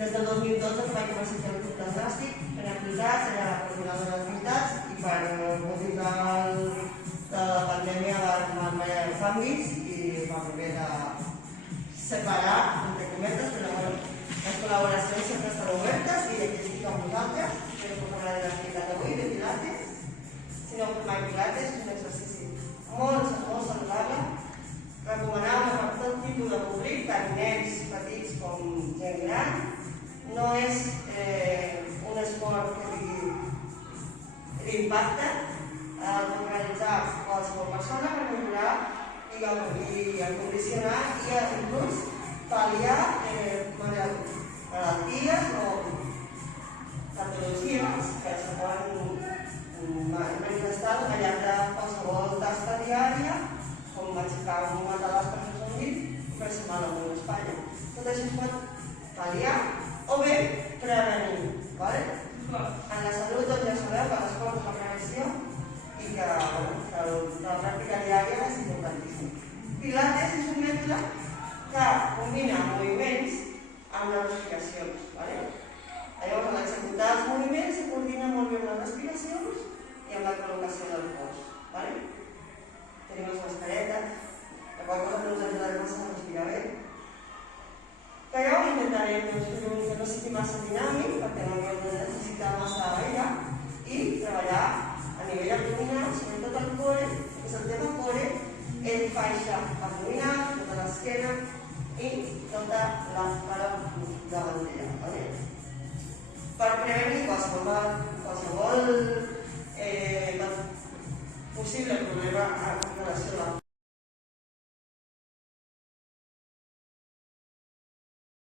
Des del 2012 que vaig començar a fer el club d'esnàstic, per activitats, era coordinadora d'activitats i per motiu de la pandèmia van haver canvis i vam haver de separar, entre cometes, però les col·laboracions sempre estan obertes i aquí estic amb vosaltres, per parlar de l'activitat d'avui, de pilates. Si no heu fet mai pilates, és un exercici molt saludable, recomanable per tot tipus de públic, tant nens petits com gent gran. No és un esport que tingui l'impacte el pot realitzar qualsevol persona per millorar i acondicionar i inclús pal·liar malalties o patologies que es poden manifestar al llarg de qualsevol tasca diària, com aixecar un matalàs per fer un llit i fer-se mal a una espatlla. Tot això es pot pal·liar o bé prevenir. En la salut ja sabeu que l'esport és la prevenció i que la pràctica diària és importantíssima. Pilates és un mètode que combina moviments amb les respiracions. Llavors, a l'executar els moviments se coordina molt bé amb les respiracions i amb la col·locació del cos. Tenim les mascaretes, la qual cosa no ens ajuda massa a respirar bé. Però intentarem fer-ho que no sigui massa dinàmic, perquè no havíem de necessitar massa aire, i treballar a nivell abdominal, sobretot el core, que és el tema core, el faixa abdominal, tota l'esquena i tota la part davantera. Per prevenir qualsevol possible problema